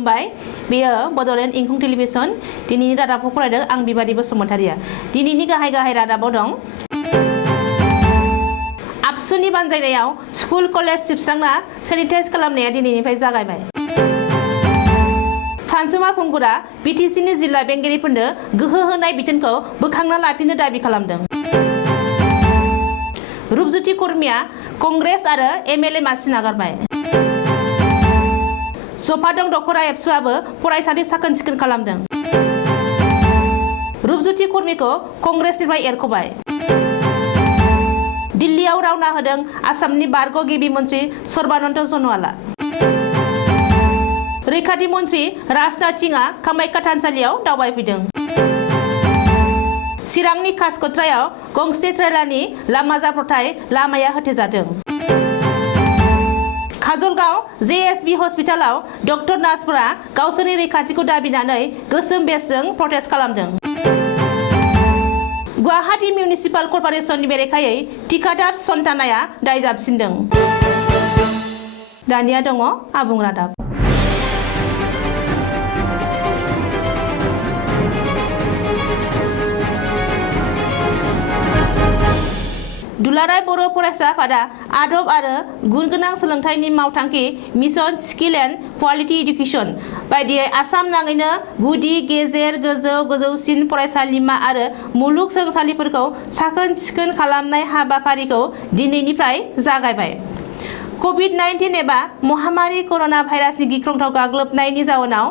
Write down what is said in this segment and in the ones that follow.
खुलुमबाय बेयो बडलेण्ड इंखं टेलिभिजन दिनैनि रादाबखौ फरायदों आं बिबारि बसुमतारिया। दिनैनि गाहाय रादाबाव दं आबसुनि बानजायनायाव स्कुल कलेज सिबस्रांना सेनिटाइज खालामनाया दिनैनिफ्राय जागायबाय। सानसुमा खुंगुरा बिटिसिनि जिल्ला बेंगिरिफोरनो गोहो होनाय बिथोनखौ बोखांना लाफिननो दाबि खालामदों। रुपज्योति कुर्मीया कंग्रेस आरो एमएलए मासि नागारबाय। सफादं दखरा एबसुआबो फरायसालि साखोन सिखोन खालामदों। रुपज्योति कुर्मीखौ कंग्रेसनिफ्राय एरखबाय। दिल्लीयाव रावना होदों आसामनि बारग' गिबि मन्त्रि सर्बानन्द सन'वाला। रैखाथि मन्त्रि राजनाथ सिंहआ कामाख्या थानसालियाव दावबायफैदों। चिरांनि कासकट्रायाव गंसे ट्रेलारनि लामा जाब्रबथाय लामाया होथेजादों। काजलगांव जेएसबी हस्पिटालाव डक्टर नार्सफोरा गावसोरनि रैखाथिखौ दाबिनानै गोसोम बेजजों प्रटेस्ट खालामदों। गुवाहाटी मिउनिसिपाल कर्परेसननि बेरेखायै थिकादार सन्तानाया दाय जाबसिनदों। दानिया दङ आबुं रादाब। दुलाराय बर' फरायसा आफादा आदब आरो गुन गोनां सोलोंथाइनि मावथांखि mission skill and quality education बायदियै आसाम नाङैनो गुदि गेजेर गोजौसिन फरायसालिमा आरो मुलुग सोलोंसालिफोरखौ साखोन सिखोन खालामनाय हाबाफारिखौ दिनैनिफ्राय जागायबाय। कभिड-19 एबा महामारी कर'ना भाइरासनि गिख्रंथाव गाग्लोबनायनि जाउनाव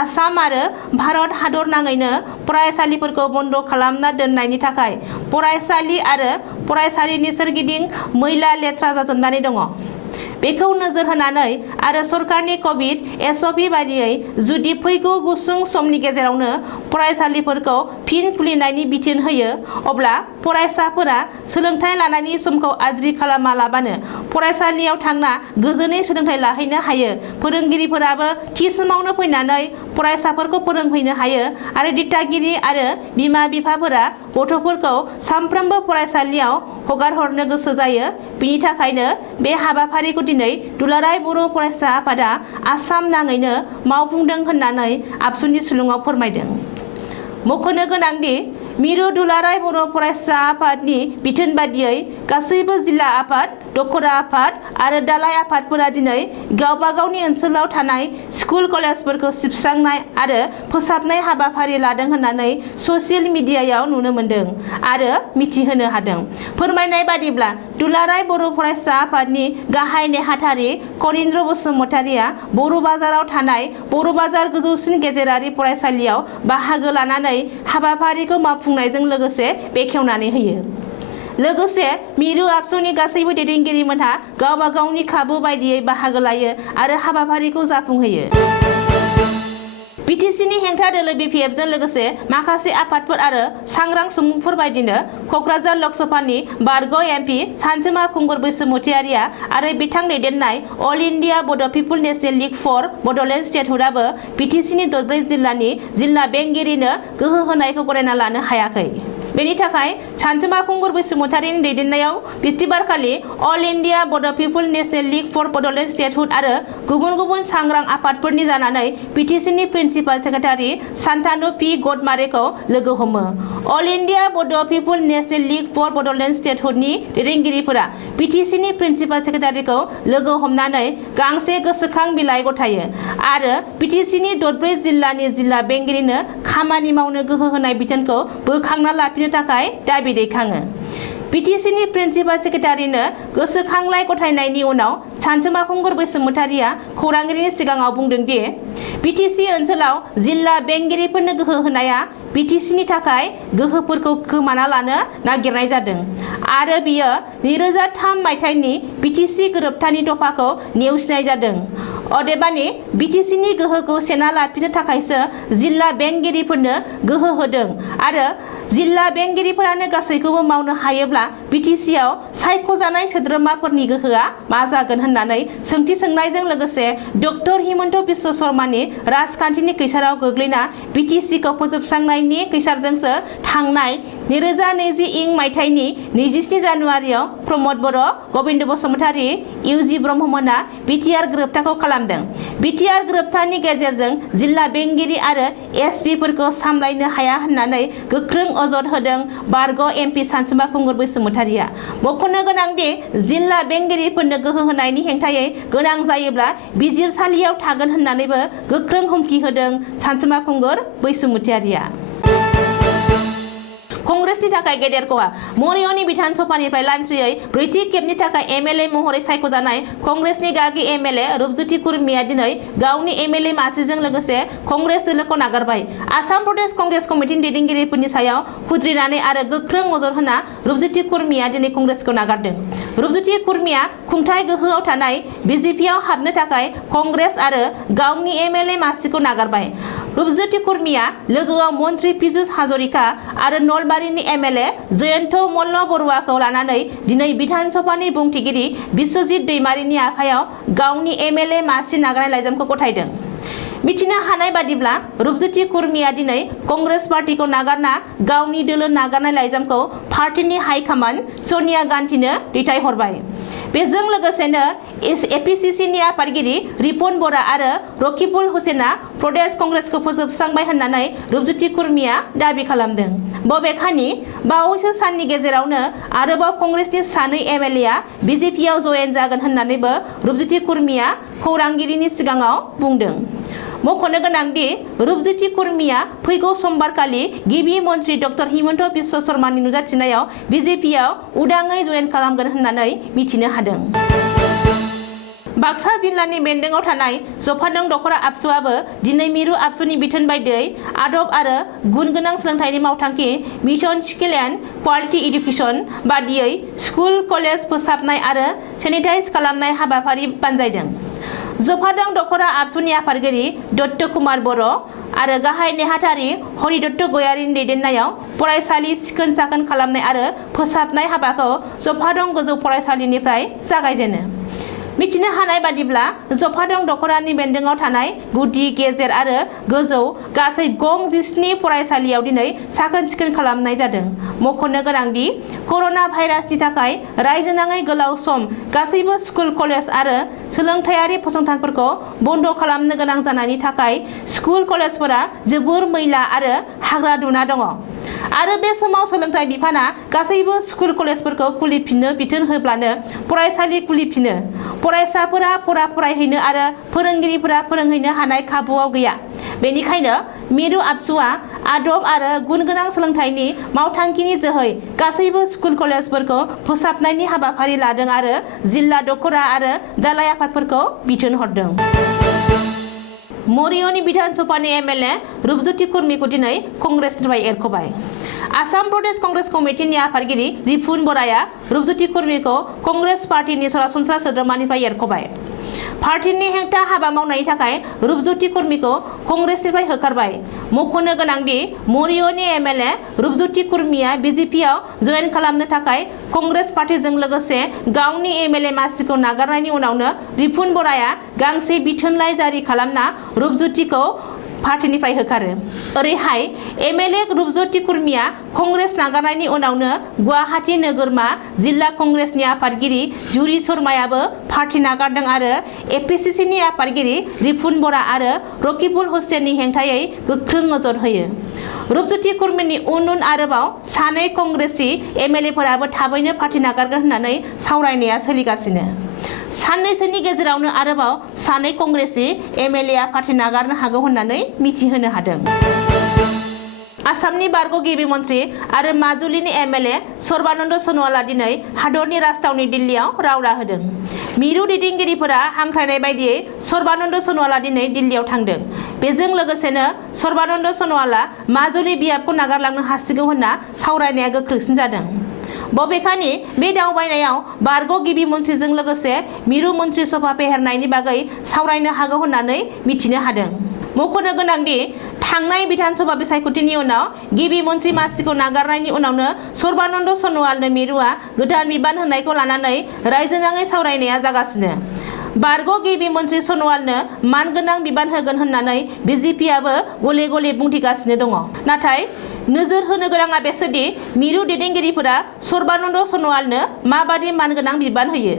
आसाम आरो भारत हादर नाङैनो फरायसालिफोरखौ बन्द खालामना दोननायनि थाखाय फरायसालि आरो फरायसालिनि सोरगिदिं मैला लेथ्रा जाजोबनानै दङ। बेखौ नोजोर होनानै आरो सरकारनि कभिड एसअपि बायदियै जुदि फैगौ गुसुं समनि गेजेरावनो फरायसालिफोरखौ फिन खुलिनायनि बिथोन होयो अब्ला फरायसाफोरा सोलोंथाइ लानायनि समखौ आद्रि खालामालाबानो फरायसालियाव थांना गोजोनै सोलोंथाइ लाहैनो हायो। फोरोंगिरिफोराबो थि समावनो फैनानै फरायसाफोरखौ फोरोंहैनो हायो आरो दिथागिरि आरो बिमा बिफाफोरा गथ'फोरखौ सानफ्रोमबो फरायसालियाव हगारहरनो गोसो जायो। बिनि थाखायनो बे हाबाफारिखौ दिनै दुलाराय बर' फरायसा आफादा आसाम नाङैनो मावफुंदों होननानै आबसुनि सुलुङाव फोरमायदों। मख'नो गोनांदि मिरु दुलाराय बर' फरायसा आफादनि बिथोन बादियै गासैबो जिल्ला आफाद, दखरा आफाद आरो दालाय आफादफोरा दिनै गावबा गावनि ओनसोलाव थानाय स्कुल कलेजफोरखौ सिबस्रांनाय आरो फोसाबनाय हाबाफारि लादों होननानै ससियेल मिडियायाव नुनो मोन्दों आरो मिथिहोनो हादों। फोरमायनाय बादिब्ला दुलाराय बर' फरायसा आफादनि गाहाय नेहाथारि कनिन्द्र बसुमतारिया बर' बाजाराव थानाय बर' बाजार गोजौसिन गेजेरारि फरायसालियाव बाहागो लानानै हाबाफारिखौ मावफुंनायजों लोगोसे बेखेवनानै होयो। लोगोसे मिरु आबसुनि गासैबो दैदेनगिरिमोनहा गावबा गावनि खाबु बायदियै बाहागो लायो आरो हाबाफारिखौ जाफुंहोयो। बिटिसिनि हेंथा दोलो बिपिएफजों लोगोसे माखासे आफादफोर आरो सांग्रां सुबुंफोर बायदिनो कक्राझार लकसभानि बारग' एमपि सानसुमा खुंगुर बसुमतारिया आरो बिथां दैदेननाय all India Bodo' people national league for Bodoland स्टेटहुडआबो बिटिसिनि दरब्रै जिल्लानि जिल्ला बेंगिरिनो गोहो होनायखौ गनायना लानो हायाखै। बेनि थाखाय सानसुमा खुंगुर बसुमतारिनि दैदेननायाव बिस्थिबारखालि all India Bodo' people national league for Bodoland statehood आरो गुबुन गुबुन सांग्रां आफादफोरनि जानानै बिटिसिनि प्रिन्सिपाल सेक्रेटारि सान्तानु पि गडमारेखौ लोगो हमो। All India Bodo' people national league for Bodoland स्टेटहुडनि दैदेनगिरिफोरा बिटिसिनि प्रिन्सिपाल सेक्रेटारिखौ लोगो हमनानै गांसे गोसोखां बिलाइ गथायो आरो बिटिसिनि दरब्रै जिल्लानि जिल्ला बेंगिरिनो खामानि मावनो गोहो होनाय बिथोनखौ बोखांना लाफिनो थाखाय दाबि दैखाङो। बिटिसिनि प्रिन्सिपाल सेक्रेटारिनो गोसोखांलाइ गथायनायनि उनाव सानसुमा खुंगुर बसुमतारिया खौरांगिरिनि सिगाङाव बुंदों दि बिटिसि ओनसोलाव जिल्ला बेंगिरिफोरनो गोहो होनाया बिटिसिनि थाखाय गोहोफोरखौ खोमाना लानो नागिरनाय जादों आरो बियो 2003 मायथाइनि बिटिसि गोरोबथानि दफाखौ नेवसिनाय जादों। अदेबानि बिटिसिनि गोहोखौ सेना लाफिननो थाखायसो जिल्ला बेंगिरिफोरनो गोहो होदों आरो जिल्ला बेंगिरिफोरानो गासैखौबो मावनो हायोब्ला बिटिसिआव सायख'जानाय सोद्रोमाफोरनि गोहोआ मा जागोन होननानै सोंथि सोंनायजों लोगोसे डक्टर हिमन्त बिश्व शर्मानि राजखान्थिनि खैसाराव गोग्लैना बिटिसिखौ फोजोबस्रांनायनि खैसारजोंसो थांनाय 2020 इं मायथाइनि 27 जानुवारियाव प्रमद बर', गबिन्द बसुमतारी, इउजि ब्रह्ममोना बिटिआर गोरोबथाखौ खालामदों। बिटिआर गोरोबथानि गेजेरजों जिल्ला बेंगिरि आरो एसपिफोरखौ सामलायनो हाया होननानै गोख्रों अजद होदों बारग' एमपि सानसुमा खुंगुर बैसोमुतारिया। मख'नो गोनांदि जिल्ला बेंगिरिफोरनो गोहो होनायनि हेंथायै गोनां जायोब्ला बिजिरसालियाव थागोन होननानैबो गोख्रों हुमखि होदों सानसुमा खुंगुर बैसोमुतियारिया। कंग्रेसनि थाखाय गेदेर खहा। मरियनि बिधान सभानिफ्राय लान्थ्रियै ब्रैथि खेबनि थाखाय एमएलए महरै सायख'जानाय कंग्रेसनि गागि एमएलए रुपज्योति कुर्मीया दिनै गावनि एमएलए मासिजों लोगोसे कंग्रेस दोलोखौ नागारबाय। आसाम प्रदेश कंग्रेस कमिटिनि दैदेनगिरिफोरनि सायाव खुद्रिनानै आरो गोख्रों नजर होना रुपज्योति कुर्मीया दिनै कंग्रेसखौ नागारदों। रुपज्योति कुर्मीया खुंथाय गोहोआव थानाय बिजेपिआव हाबनो थाखाय कंग्रेस आरो गावनि एमएलए मासिखौ नागारबाय। रुपज्योति कुर्मीया लोगोआव मन्त्रि पीयूष हाजरिका आरो नलबारिनि एमएलए जयन्त मल्ल बरुवाखौ लानानै दिनै बिधान सभानि बुंथिगिरि बिश्वजित दैमारिनि आखायाव गावनि एमएलए मासि नागारनाय लाइजामखौ गथायदों। मिथिनो हानाय बादिब्ला रुपज्योति कुर्मीया दिनै कंग्रेस पार्टीखौ नागारना गावनि दोलो नागारनाय लाइजामखौ पार्टीनि हाइकमान्ड सनिया गान्धीनो दैथायहरबाय। बेजों लोगोसेनो एपिसिसिनि आफादगिरि रिपन बरा आरो रकिबुल हुसेना प्रदेश कंग्रेसखौ फोजोबस्रांबाय होननानै रुपज्योति कुर्मीया दाबि खालामदों। बबेखानि बावैसो साननि गेजेरावनो आरोबाव कंग्रेसनि सानै एमएलएआ बिजेपिआव जयेन जागोन होननानैबो रुपज्योति कुर्मीया खौरांगिरिनि सिगाङाव बुंदों। मख'नो गोनांदि रुपज्योति कुर्मीया फैगौ समबारखालि गिबि मन्त्रि डक्टर हिमन्त बिश्व शर्मानि नुजाथिनायाव बिजेपिआव उदाङै जयेन खालामगोन होननानै मिथिनो हादों। बाक्सा जिल्लानि बेन्दोंआव थानाय जफादं दख'रा आबसुआबो दिनै मिरु आबसुनि बिथोन बायदियै आदब आरो गुन गोनां सोलोंथाइनि मावथांखि mission skill and quality education बादियै स्कुल कलेज फोसाबनाय आरो सेनिटाइज खालामनाय हाबाफारि बानजायदों। जफादं दख'रा आबसुनि आफादगिरि दत्त कुमार बर' आरो गाहाय नेहाथारि हरिदत्त गयारिनि दैदेननायाव फरायसालि सिखोन साखोन खालामनाय आरो फोसाबनाय हाबाखौ जफादं गोजौ फरायसालिनिफ्राय जागायजेनो। मिथिनो हानाय बादिब्ला जफादं दख'रानि बेन्दोंआव थानाय गुदि गेजेर आरो गोजौ गासै गं 17 फरायसालियाव दिनै साखोन सिखोन खालामनाय जादों। मख'नो गोनांदि कर'ना भाइरासनि थाखाय रायजोनाङै गोलाव सम गासैबो स्कुल कलेज आरो सोलोंथायारि फसंथानफोरखौ बन्द' खालामनो गोनां जानायनि थाखाय स्कुल कलेजफोरा जोबोर मैला आरो हाग्रा दुना दङ आरो बे समाव सोलोंथाइ बिफाना गासैबो स्कुल कलेजफोरखौ खुलिफिननो बिथोन होब्लानो फरायसालि खुलिफिनो। फरायसाफोरा फरायहैनो आरो फोरोंगिरिफोरा फोरोंहैनो हानाय खाबुआव गैया। बेनिखायनो मिरु आबसुआ आदब आरो गुन गोनां सोलोंथाइनि मावथांखिनि जोहै गासैबो स्कुल कलेजफोरखौ फोसाबनायनि हाबाफारि लादों आरो जिल्ला दख'रा आरो दालाइ आफादफोरखौ बिथोन हरदों। मरियनि बिधान सभानि एमएलए रुपज्योति कुर्मीखौ दिनै कंग्रेसनिफ्राय एरख'बाय। आसाम प्रदेश कंग्रेस कमिटिनि आफादगिरि रिपुन बराया रुपज्योति कुर्मीखौ कंग्रेस पार्टीनि सरासनस्रा सोद्रोमानिफ्राय एरख'बाय। पार्टीनि हेंथा हाबा मावनायनि थाखाय रुपज्योति कुर्मीखौ कंग्रेसनिफ्राय होखारबाय। मख'नो गोनांदि मरियनि एमएलए रुपज्योति कुर्मीया बिजेपिआव जयेन खालामनो थाखाय कंग्रेस पार्टीजों लोगोसे गावनि एमएलए मासिखौ नागारनायनि उनावनो रिपुन बराया गांसे बिथोनलाइ जारि खालामना रुपज्योतिखौ पार्टीनिफ्राय होखारो। ओरैहाय एमएलए रुपज्योति कुर्मीया कंग्रेस नागारनायनि उनावनो गुवाहाटी नोगोरमा जिल्ला कंग्रेसनि आफादगिरि जुरि शर्मायाबो पार्टी नागारदों आरो एपिसिसिनि आफादगिरि रिपुन बरा आरो रकिबुल हुसेननि हेंथायै गोख्रों नजर होयो। रुपज्योति कुर्मीनि उन आरोबाव सानै कंग्रेसि एमएलएफोराबो थाबैनो पार्टी नागारगोन होननानै सावरायनाया सोलिगासिनो। साननैसोनि गेजेरावनो आरोबाव सानै कंग्रेसि एमएलएआ पार्टी नागारनो हागौ होननानै मिथिहोनो हादों। आसामनि बारग' गिबि मन्त्रि आरो माजुलिनि एमएलए सर्बानन्द सन'वालआ दिनै हादरनि राजथावनि दिल्लीयाव राव लाहोदों। मिरु दैदेनगिरिफोरा हांख्रायनाय बायदियै सर्बानन्द सन'वालआ दिनै दिल्लीयाव थांदों। बेजों लोगोसेनो सर्बानन्द सन'वालआ माजुलि बियाबखौ नागारलांनो हासिगौ होनना सावरायनाया गोख्रैसिन जादों। बबेखानि बे दावबायनायाव बारग' गिबि मन्थ्रिजों लोगोसे मिरु मन्थ्रि सभा फेहेरनायनि बागै सावरायनो हागौ होननानै मिथिनो हादों। मख'नो गोनांदि थांनाय बिधान सभा बिसायख'थिनि उनाव गिबि मन्थ्रि मासिखौ नागारनायनि उनावनो सर्बानन्द सन'वालनो मिरुआ गोदान बिबान होनायखौ लानानै रायजोनाङै सावरायनाया जागासिनो। बारग' गिबि मन्थ्रि सन'वालनो मानगोनां बिबान होगोन होननानै बिजेपिआबो गले गले बुंथिगासिनो दङ। नाथाय नोजोर होनो गोनाङा बेसोदि मिरु दैदेनगिरिफोरा सर्बानन्द सन'वालनो माबादि मानगोनां बिबान होयो।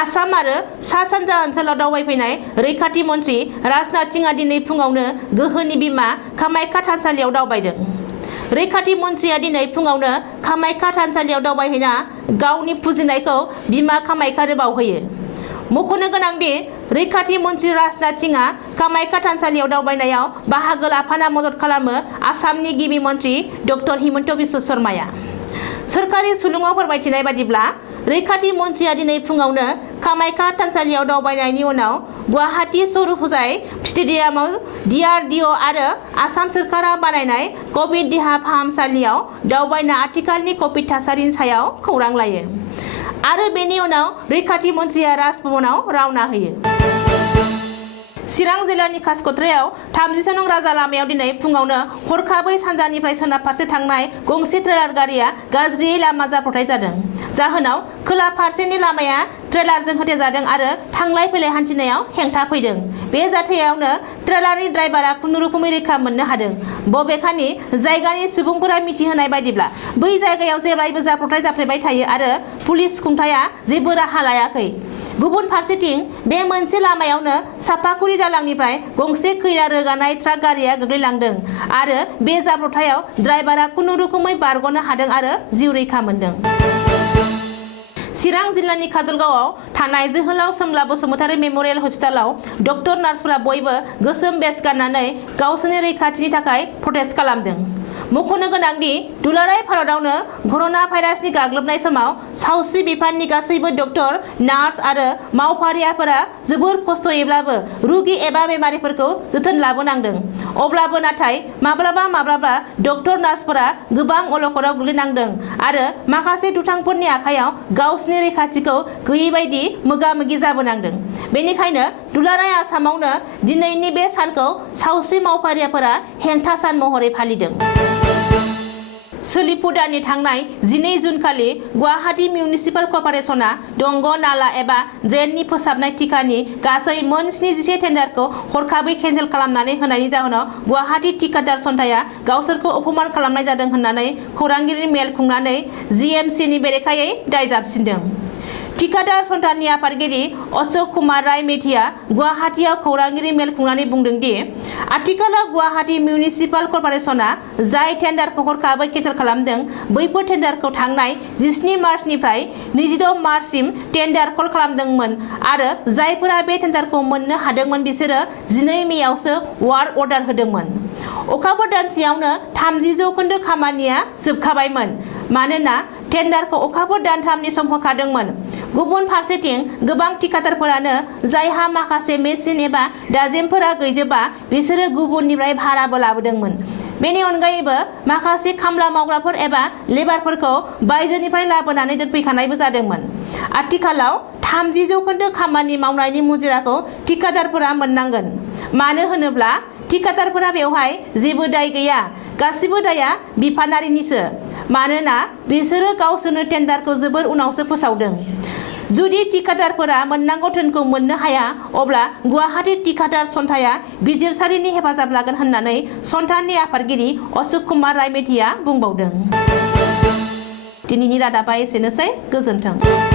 आसाम आरो सा सानजा ओनसोलाव दावबायफैनाय रैखाथि मन्त्रि राजनाथ सिंहआ दिनै फुङावनो गोहोनि बिमा कामाख्या थानसालियाव दावबायदों। रैखाथि मन्त्रिया दिनै फुङावनो कामाख्या थानसालियाव दावबायहैना गावनि फुजिनायखौ बिमा कामाख्यानो बावहोयो। मख'नो गोनांदि रैखाथि मन्त्रि राजनाथ सिंहआ कामाख्या थानसालियाव दावबायनायाव बाहागो लाफाना मदद खालामो आसामनि गिबि मन्त्रि डक्टर हिमन्त बिश्व शर्माया। सोरखारि सुलुङाव फोरमायथिनाय बादिब्ला रैखाथि मन्त्रिया दिनै फुङावनो कामाख्या थानसालियाव दावबायनायनि उनाव गुवाहाटी सरुफुजाय स्टेडियामाव DRDO आरो आसाम सोरखारा बानायनाय कभिड देहा फाहामसालियाव दावबायना आथिखालनि कभिड थासारिनि सायाव खौरां लायो आरो बेनि उनाव रैखाथि मन्त्रिया राजभवनाव रावना होयो। चिरां जिल्लानि कासिक'त्रायाव 30 नं राजा लामायाव दिनै फुङावनो हरखाबै सानजानिफ्राय सोनाब फारसे थांनाय गंसे ट्रेलार गारिया गाज्रियै लामा जाब्रबथाय जादों। जाहोनाव खोला फारसेनि लामाया ट्रेलारजों होथेजादों आरो थांलाय फैलाय हान्थिनायाव हेंथा फैदों। बे जाथायावनो ट्रेलारनि ड्राइभारा खुनुरुखुमै रैखा मोननो हादों। बबेखानि जायगानि सुबुंफोरा मिथिहोनाय बायदिब्ला बै जायगायाव जेब्लायबो जाब्रबथाय जाफ्लेबाय थायो आरो पुलिस खुंथाया जेबो राहा लायाखै। गुबुन फारसेथिं बे मोनसे लामायावनो सापागुरि दालांनिफ्राय गंसे खैला रोगानाय ट्राक गारिया गोग्लैलांदों आरो बे जाब्रबथायाव ड्राइभारा खुनुरुखुमै बारग'नो हादों आरो जिउ रैखा मोनदों। चिरां जिल्लानि काजलगावआव थानाय जोहोलाव सोमला बसुमतारी मेम'रियेल हस्पिटालाव डक्टर नार्सफोरा बयबो गोसोम बेज गाननानै गावसोरनि रैखाथिनि थाखाय प्रटेस्ट खालामदों। मख'नो गोनांदि दुलाराय भारतआवनो कर'ना भाइरासनि गाग्लोबनाय समाव सावस्रि बिफाननि गासैबो डक्टर नार्स आरो मावफारियाफोरा जोबोर खस्थ'यैब्लाबो रुगि एबा बेमारिफोरखौ जोथोन लाबोनांदों। अब्लाबो नाथाय माब्लाबा डक्टर नार्सफोरा गोबां अलखदाव गोग्लैनांदों आरो माखासे दुथांफोरनि आखायाव गावसोरनि रैखाथिखौ गैयै बायदि मोगा-मोगि जाबोनांदों। बेनिखायनो दुलाराय आसामावनो दिनैनि बे सानखौ सावस्रि मावफारियाफोरा हेंथा सान महरै फालिदों। सोलिफु दाननि थांनाय 12 जुन खालि गुवाहाटी मिउनिसिपाल कर्परेसना दंग' नाला एबा ड्रेननि फोसाबनाय थिखानि गासै मोन 77 टेन्डारखौ हरखाबै केन्सेल खालामनानै होनायनि जाहोनाव गुवाहाटी थिकादार सन्थाया गावसोरखौ अपमान खालामनाय जादों होननानै खौरांगिरि मेल खुंनानै GMCनि बेरेखायै दाय जाबसिनदों। थिकादार सन्थाननि आफादगिरि अशोक कुमार राय मेधिया गुवाहाटीआव खौरांगिरि मेल खुंनानै बुंदों दि आथिखालाव गुवाहाटी मिउनिसिपाल कर्परेसना जाय टेन्डारखौ हरखाबै केन्सेल खालामदों बैफोर टेन्डारखौ थांनाय 17 मार्चनिफ्राय 26 मार्चसिम टेन्डार कल खालामदोंमोन आरो जायफोरा बे टेन्डारखौ मोननो हादोंमोन बिसोरो 12 मेआवसो वार्क अर्डार होदोंमोन। अखाफोर दानसेयावनो 30% खामानिया जोबखाबायमोन मानोना टेन्डारखौ अखाफोर दानथामनि सम होखादोंमोन। गुबुन फारसेथिं गोबां थिकादारफोरानो जायहा माखासे मेसिन एबा दाजेमफोरा गैजोबा बिसोरो गुबुननिफ्राय भाराबो लाबोदोंमोन। बेनि अनगायैबो माखासे खामला मावग्राफोर एबा लेबारफोरखौ बायजोनिफ्राय लाबोनानै दोनफैखानायबो जादोंमोन। आथिखालाव 30% खामानि मावनायनि मुजिराखौ थिकादारफोरा मोननांगोन। मानो होनोब्ला थिकादारफोरा बेवहाय जेबो दाय गैया, गासिबो दाया बिफानारिनिसो। मानोना बिसोरो गावसोरनो टेन्डारखौ जोबोर उनावसो फोसावदों। जुदि थिकादारफोरा मोननांगौ धोनखौ मोननो हाया अब्ला गुवाहाटी थिकादार सन्थाया बिजिरसालिनि हेफाजाब लागोन होननानै सन्थाननि आफादगिरि अशोक कुमार राय मेधिया बुंबावदों। दिनैनि रादाबा एसेनोसै, गोजोन्थों।